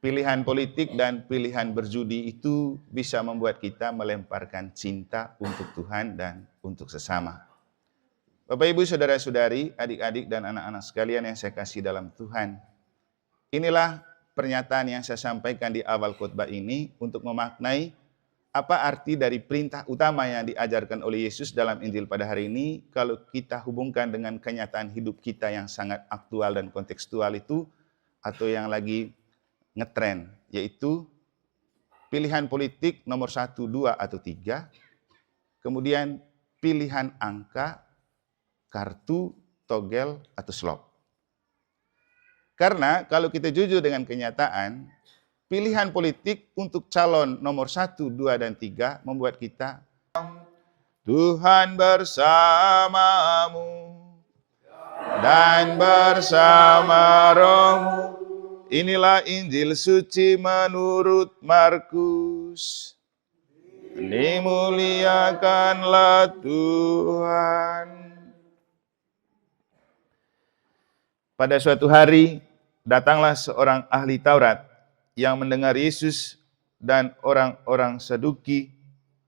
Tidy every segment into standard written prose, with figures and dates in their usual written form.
Pilihan politik dan pilihan berjudi itu bisa membuat kita melemparkan cinta untuk Tuhan dan untuk sesama. Bapak, Ibu, Saudara-saudari, adik-adik dan anak-anak sekalian yang saya kasih dalam Tuhan. Inilah pernyataan yang saya sampaikan di awal khotbah ini untuk memaknai apa arti dari perintah utama yang diajarkan oleh Yesus dalam Injil pada hari ini kalau kita hubungkan dengan kenyataan hidup kita yang sangat aktual dan kontekstual itu, atau yang lagi ngetren, yaitu pilihan politik nomor 1, 2, atau 3, kemudian pilihan angka, kartu, togel, atau slot. Karena kalau kita jujur dengan kenyataan, pilihan politik untuk calon nomor 1, 2, dan 3 membuat kita Tuhan bersamamu dan bersama rohmu. Inilah Injil suci menurut Markus. Dimuliakanlah Tuhan. Pada suatu hari, datanglah seorang ahli Taurat yang mendengar Yesus dan orang-orang Saduki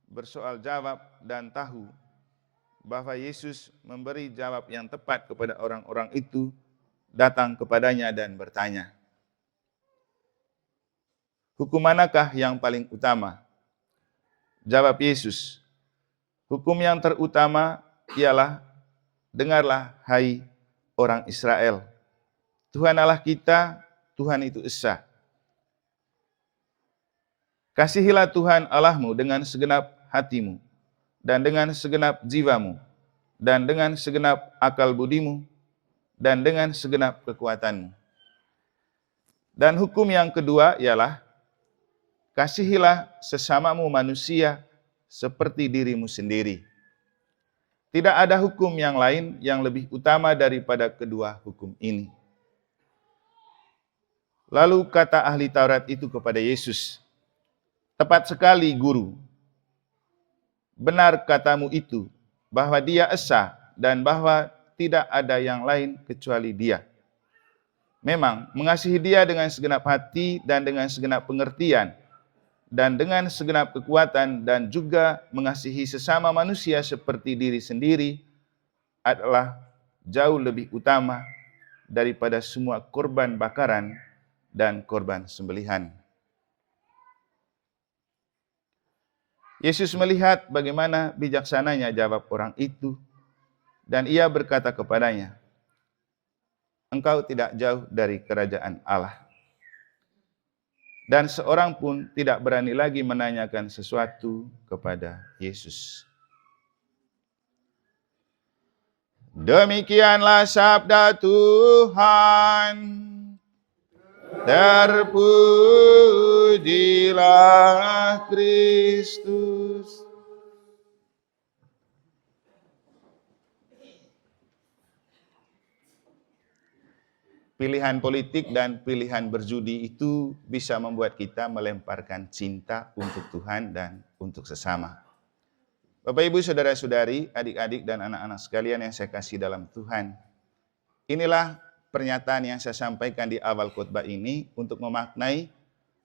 bersoal jawab dan tahu bahwa Yesus memberi jawab yang tepat kepada orang-orang itu, datang kepadanya dan bertanya, "Hukum manakah yang paling utama?" Jawab Yesus, "Hukum yang terutama ialah, dengarlah hai orang Israel. Tuhan Allah kita, Tuhan itu esa. Kasihilah Tuhan Allahmu dengan segenap hatimu, dan dengan segenap jiwamu, dan dengan segenap akal budimu, dan dengan segenap kekuatanmu. Dan hukum yang kedua ialah, kasihilah sesamamu manusia seperti dirimu sendiri. Tidak ada hukum yang lain yang lebih utama daripada kedua hukum ini." Lalu kata ahli Taurat itu kepada Yesus, "Tepat sekali, Guru. Benar katamu itu, bahwa Dia esa dan bahwa tidak ada yang lain kecuali Dia. Memang mengasihi Dia dengan segenap hati dan dengan segenap pengertian dan dengan segenap kekuatan dan juga mengasihi sesama manusia seperti diri sendiri adalah jauh lebih utama daripada semua korban bakaran dan korban sembelihan." Yesus melihat bagaimana bijaksananya jawab orang itu, dan ia berkata kepadanya, "Engkau tidak jauh dari kerajaan Allah." Dan seorang pun tidak berani lagi menanyakan sesuatu kepada Yesus. Demikianlah sabda Tuhan. Terpujilah Kristus. Pilihan politik dan pilihan berjudi itu bisa membuat kita melemparkan cinta untuk Tuhan dan untuk sesama. Bapak, Ibu, Saudara-saudari, adik-adik dan anak-anak sekalian yang saya kasih dalam Tuhan. Inilah pernyataan yang saya sampaikan di awal khotbah ini untuk memaknai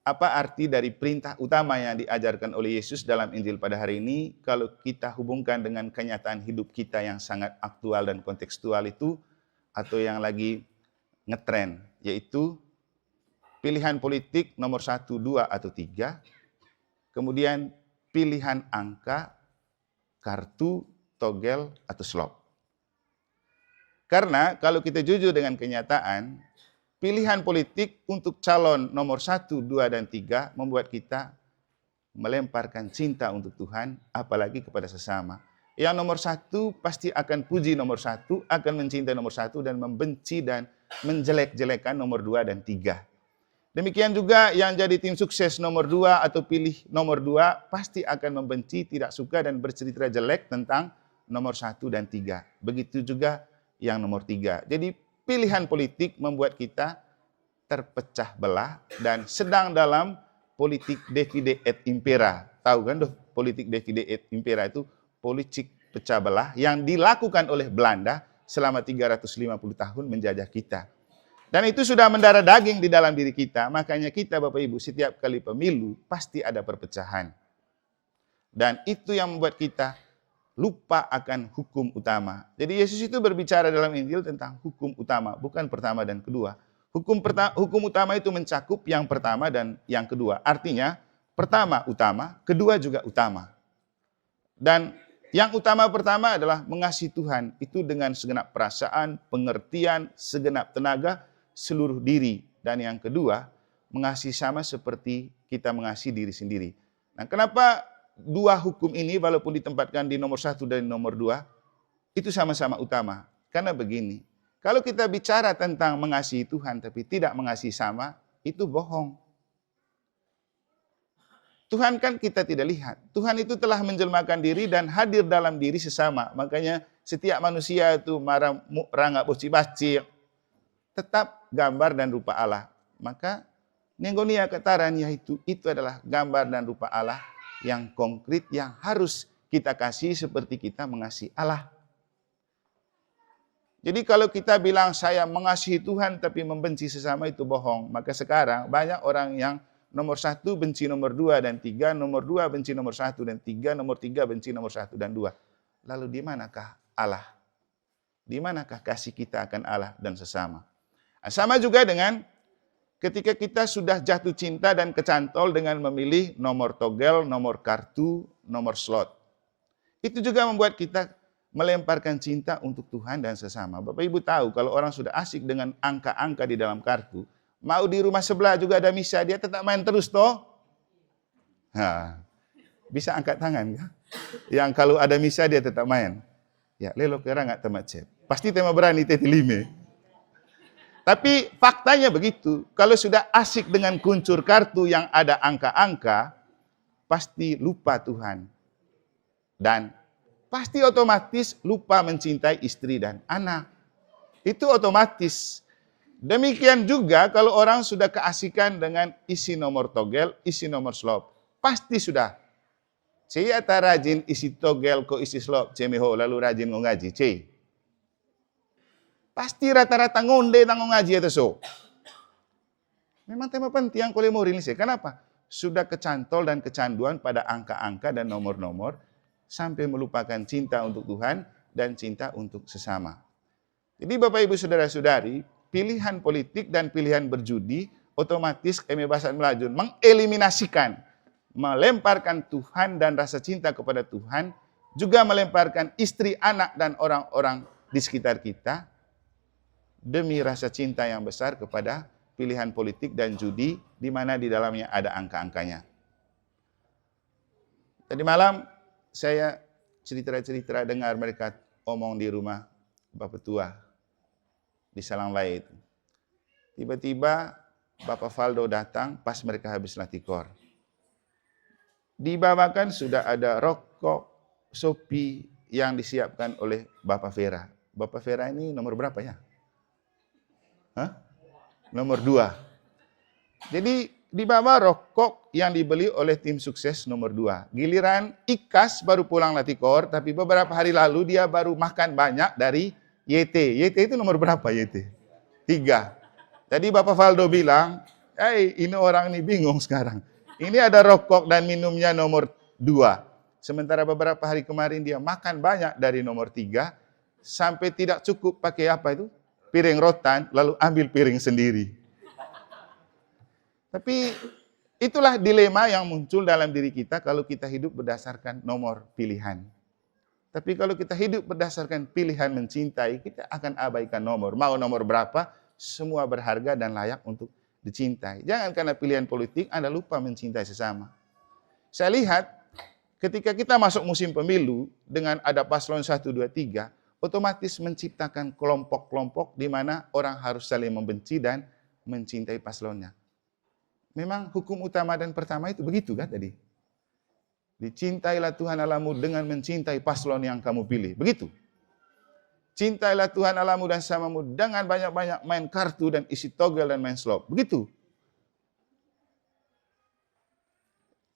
apa arti dari perintah utama yang diajarkan oleh Yesus dalam Injil pada hari ini kalau kita hubungkan dengan kenyataan hidup kita yang sangat aktual dan kontekstual itu, atau yang lagi ngetren, yaitu pilihan politik nomor 1, 2, atau 3, kemudian pilihan angka, kartu, togel, atau slot. Karena kalau kita jujur dengan kenyataan, pilihan politik untuk calon nomor 1, 2, dan 3 membuat kita melemparkan cinta untuk Tuhan, apalagi kepada sesama. Yang nomor 1 pasti akan puji nomor 1, akan mencintai nomor 1, dan membenci dan menjelek-jelekan nomor 2 dan 3. Demikian juga yang jadi tim sukses nomor 2 atau pilih nomor 2 pasti akan membenci, tidak suka, dan bercerita jelek tentang nomor 1 dan 3. Begitu juga yang nomor 3. Jadi pilihan politik membuat kita terpecah belah dan sedang dalam politik divide et impera. Tahu kan tuh politik divide et impera itu politik pecah belah yang dilakukan oleh Belanda selama 350 tahun menjajah kita. Dan itu sudah mendarah daging di dalam diri kita. Makanya kita Bapak Ibu setiap kali pemilu pasti ada perpecahan. Dan itu yang membuat kita lupa akan hukum utama. Jadi Yesus itu berbicara dalam Injil tentang hukum utama, bukan pertama dan kedua. Hukum utama itu mencakup yang pertama dan yang kedua. Artinya pertama utama, kedua juga utama. Dan yang utama pertama adalah mengasihi Tuhan. Itu dengan segenap perasaan, pengertian, segenap tenaga, seluruh diri. Dan yang kedua, mengasihi sama seperti kita mengasihi diri sendiri. Nah, kenapa dua hukum ini walaupun ditempatkan di nomor 1 dan nomor 2, itu sama-sama utama? Karena begini, kalau kita bicara tentang mengasihi Tuhan tapi tidak mengasihi sama, itu bohong. Tuhan kan kita tidak lihat. Tuhan itu telah menjelmakan diri dan hadir dalam diri sesama. Makanya setiap manusia itu marah, rangga, boci-baci, tetap gambar dan rupa Allah. Maka Nengonia kataran yaitu itu adalah gambar dan rupa Allah yang konkret yang harus kita kasih seperti kita mengasihi Allah. Jadi kalau kita bilang saya mengasihi Tuhan tapi membenci sesama itu bohong. Maka sekarang banyak orang yang nomor 1 benci nomor 2 dan 3, nomor 2 benci nomor 1 dan 3, nomor 3 benci nomor 1 dan 2. Lalu di manakah Allah? Di manakah kasih kita akan Allah dan sesama? Nah, sama juga dengan ketika kita sudah jatuh cinta dan kecantol dengan memilih nomor togel, nomor kartu, nomor slot. Itu juga membuat kita melemparkan cinta untuk Tuhan dan sesama. Bapak Ibu tahu kalau orang sudah asik dengan angka-angka di dalam kartu, mau di rumah sebelah juga ada misa, dia tetap main terus toh. Nah, bisa angkat tangan ya? Yang kalau ada misa dia tetap main. Ya, lelo kira nggak temat cep. Pasti tema berani tetilime. Tapi faktanya begitu, kalau sudah asik dengan kuncur kartu yang ada angka-angka, pasti lupa Tuhan. Dan pasti otomatis lupa mencintai istri dan anak. Itu otomatis. Demikian juga kalau orang sudah keasikan dengan isi nomor togel, isi nomor slot. Pasti sudah. Saya tak rajin isi togel ko isi slot, cemeho lalu rajin ngaji, cek. Pasti rata-rata ngonde tanggung ngaji itu so. Memang tema penting yang kole mau rilis. Kenapa? Sudah kecantol dan kecanduan pada angka-angka dan nomor-nomor sampai melupakan cinta untuk Tuhan dan cinta untuk sesama. Jadi Bapak Ibu Saudara-saudari, pilihan politik dan pilihan berjudi otomatis kebebasan melajun mengeliminasikan, melemparkan Tuhan dan rasa cinta kepada Tuhan, juga melemparkan istri, anak dan orang-orang di sekitar kita demi rasa cinta yang besar kepada pilihan politik dan judi di mana di dalamnya ada angka-angkanya. Tadi malam saya cerita-cerita dengar mereka omong di rumah Bapak tua di Salanglai itu. Tiba-tiba Bapak Faldo datang pas mereka habis latih kor. Dibawakan sudah ada rokok, sopi yang disiapkan oleh Bapak Vera. Bapak Vera ini nomor berapa ya? Hah? Nomor 2. Jadi dibawa rokok yang dibeli oleh tim sukses nomor 2. Giliran Ikas baru pulang latih kor, tapi beberapa hari lalu dia baru makan banyak dari YT. YT itu nomor berapa YT? 3. Jadi Bapak Faldo bilang, ini orang ini bingung sekarang. Ini ada rokok dan minumnya nomor 2. Sementara beberapa hari kemarin dia makan banyak dari nomor 3, sampai tidak cukup pakai apa itu? Piring rotan, lalu ambil piring sendiri. Tapi itulah dilema yang muncul dalam diri kita kalau kita hidup berdasarkan nomor pilihan. Tapi kalau kita hidup berdasarkan pilihan mencintai, kita akan abaikan nomor. Mau nomor berapa, semua berharga dan layak untuk dicintai. Jangan karena pilihan politik Anda lupa mencintai sesama. Saya lihat ketika kita masuk musim pemilu dengan ada paslon 1, 2, 3, otomatis menciptakan kelompok-kelompok di mana orang harus saling membenci dan mencintai paslonnya. Memang hukum utama dan pertama itu begitu kan tadi. Dicintailah Tuhan Allahmu dengan mencintai paslon yang kamu pilih. Begitu. Cintailah Tuhan Allahmu dan samamu dengan banyak-banyak main kartu dan isi togel dan main slot. Begitu.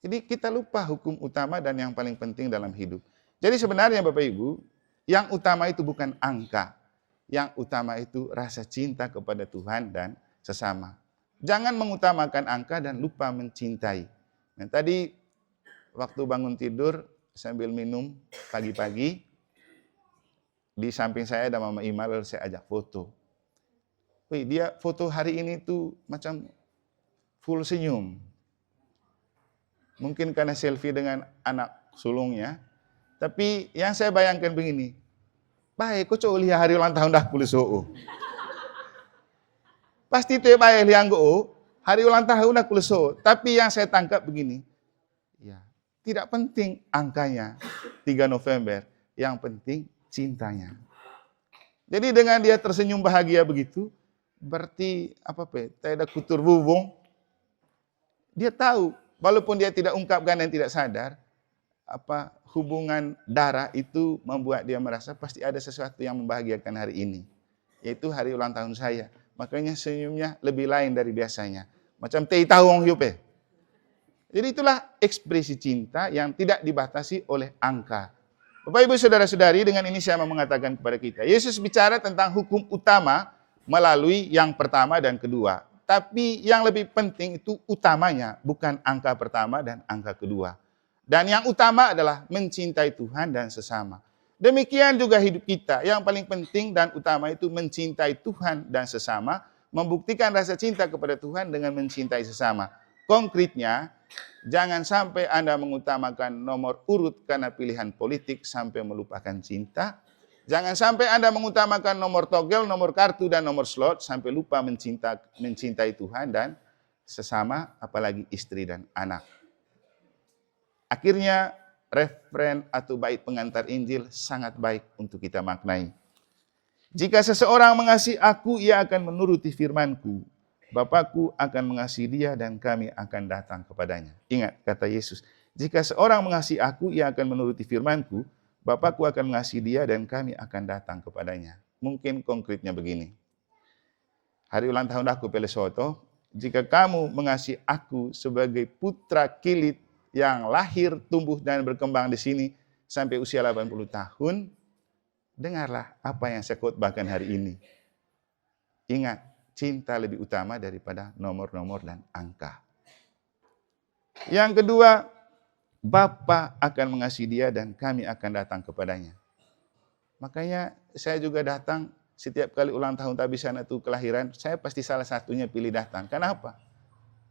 Jadi kita lupa hukum utama dan yang paling penting dalam hidup. Jadi sebenarnya Bapak Ibu, yang utama itu bukan angka. yang utama itu rasa cinta kepada Tuhan dan sesama. Jangan mengutamakan angka dan lupa mencintai. Nah, tadi waktu bangun tidur sambil minum pagi-pagi, di samping saya ada Mama Ima, lalu saya ajak foto. Wih, dia foto hari ini tuh macam full senyum. Mungkin karena selfie dengan anak sulungnya. Tapi yang saya bayangkan begini, baik, kau coba lihat hari ulang tahun dah puluh so. Pasti itu baik lihat hari ulang tahun dah puluh so. Tapi yang saya tangkap begini, ya tidak penting angkanya 3 November, yang penting cintanya. Jadi dengan dia tersenyum bahagia begitu, berarti apa pe? Tidak ada kutur bubung. Dia tahu, walaupun dia tidak ungkapkan dan tidak sadar, hubungan darah itu membuat dia merasa pasti ada sesuatu yang membahagiakan hari ini, yaitu hari ulang tahun saya. Makanya senyumnya lebih lain dari biasanya, macam teh tahung yupe. Jadi itulah ekspresi cinta yang tidak dibatasi oleh angka. Bapak Ibu Saudara-saudari, dengan ini saya mau mengatakan kepada kita, Yesus bicara tentang hukum utama melalui yang pertama dan kedua. Tapi yang lebih penting itu utamanya, bukan angka pertama dan angka kedua. Dan yang utama adalah mencintai Tuhan dan sesama. Demikian juga hidup kita. Yang paling penting dan utama itu mencintai Tuhan dan sesama, membuktikan rasa cinta kepada Tuhan dengan mencintai sesama. Konkretnya, jangan sampai Anda mengutamakan nomor urut karena pilihan politik sampai melupakan cinta. Jangan sampai Anda mengutamakan nomor togel, nomor kartu, dan nomor slot sampai lupa mencintai Tuhan dan sesama, apalagi istri dan anak. Akhirnya, referen atau bait pengantar Injil sangat baik untuk kita maknai. Jika seseorang mengasihi aku, ia akan menuruti firman-Ku. Bapakku akan mengasihi dia dan kami akan datang kepadanya. Ingat kata Yesus, jika seorang mengasihi aku, ia akan menuruti firman-Ku. Bapakku akan mengasihi dia dan kami akan datang kepadanya. Mungkin konkretnya begini. Hari ulang tahun aku Pelesoto, jika kamu mengasihi aku sebagai putra kilit yang lahir, tumbuh, dan berkembang di sini sampai usia 80 tahun, dengarlah apa yang saya khotbahkan hari ini. Ingat, cinta lebih utama daripada nomor-nomor dan angka. Yang kedua, Bapa akan mengasihi dia dan kami akan datang kepadanya. Makanya saya juga datang setiap kali ulang tahun Tabisan itu kelahiran, saya pasti salah satunya pilih datang. Kenapa?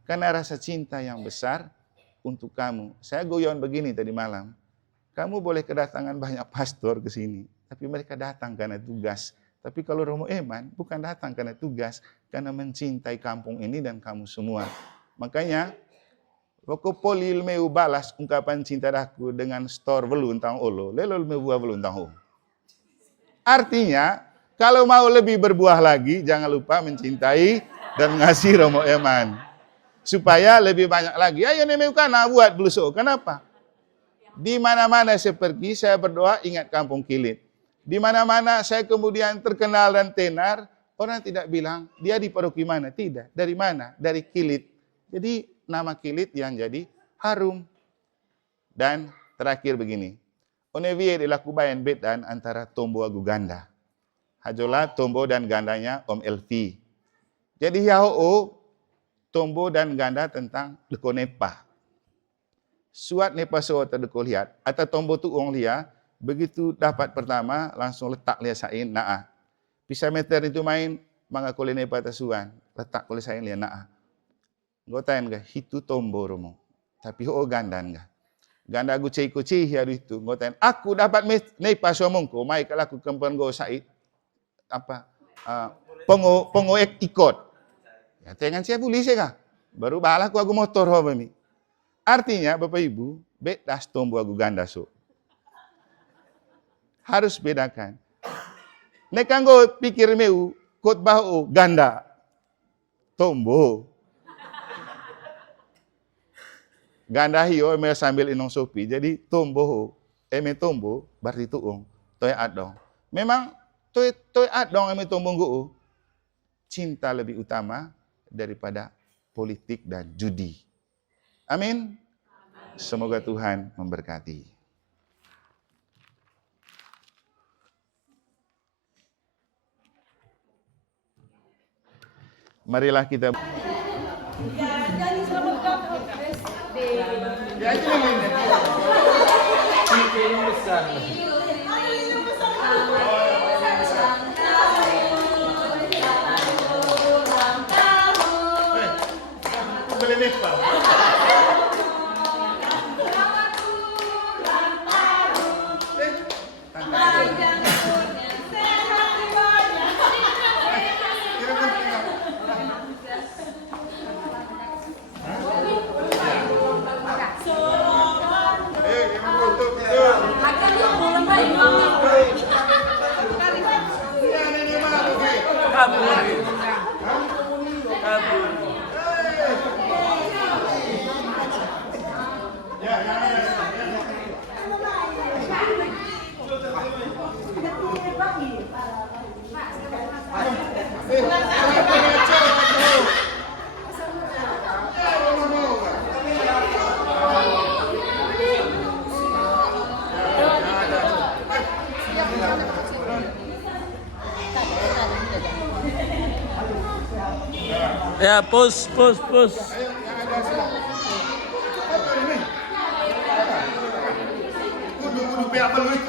Karena rasa cinta yang besar untuk kamu. Saya guyon begini tadi malam, kamu boleh kedatangan banyak pastor ke sini, tapi mereka datang karena tugas. Tapi kalau Romo Eman bukan datang karena tugas, karena mencintai kampung ini dan kamu semua. Makanya, Woko polil meu balas ungkapan cinta daku dengan store beluntang olo, lelol meu buah beluntang ho. Artinya, kalau mau lebih berbuah lagi, jangan lupa mencintai dan mengasihi Romo Eman. Supaya lebih banyak lagi. Ayo nih meu kana buat beluso. Kenapa? Di mana-mana saya pergi, saya berdoa ingat kampung Kilit. Di mana-mana saya kemudian terkenal dan tenar, orang tidak bilang dia di paroki mana. Tidak. Dari mana? Dari Kilit. Jadi nama Kilit yang jadi harum. Dan terakhir begini. Onevie dilakukan bedan antara Tombo Agu Ganda. Hajola Tombo dan gandanya Om Elvi. Jadi Yahoo Tombo dan ganda tentang deko nepa. Suat nepa so terdeko lihat. Atau Tombo tu ong lia. Begitu dapat pertama langsung letak lia sain naa. Bisa meter itu main manga kole nepa tasuan. Letak kole sain lia naa. Gotain ga hitu Tombo romo. Tapi ho gandan ga. Ganda gu cei kuci hiadu itu. Gotain aku dapat nepa somongko. Mai kalaku kempan go said. Pongo ikut. Ya tengan siapa boleh sih baru balaku aku motor ho bami. Artinya Bapak Ibu, bedas Tombo Agu Ganda so. Harus bedakan. Nekanggo pikir meu khotbah o ganda. Tombo. Ganda hiyo me sambil inong sopi. Jadi Tombo ho. Eme Tombo berarti tuong. Toy adong. Memang toy adong eme Tombo go. Cinta lebih utama daripada politik dan judi. Amin. Semoga Tuhan memberkati. Marilah kita. Ya, pus. Kudu pihak peluit,